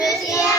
知心。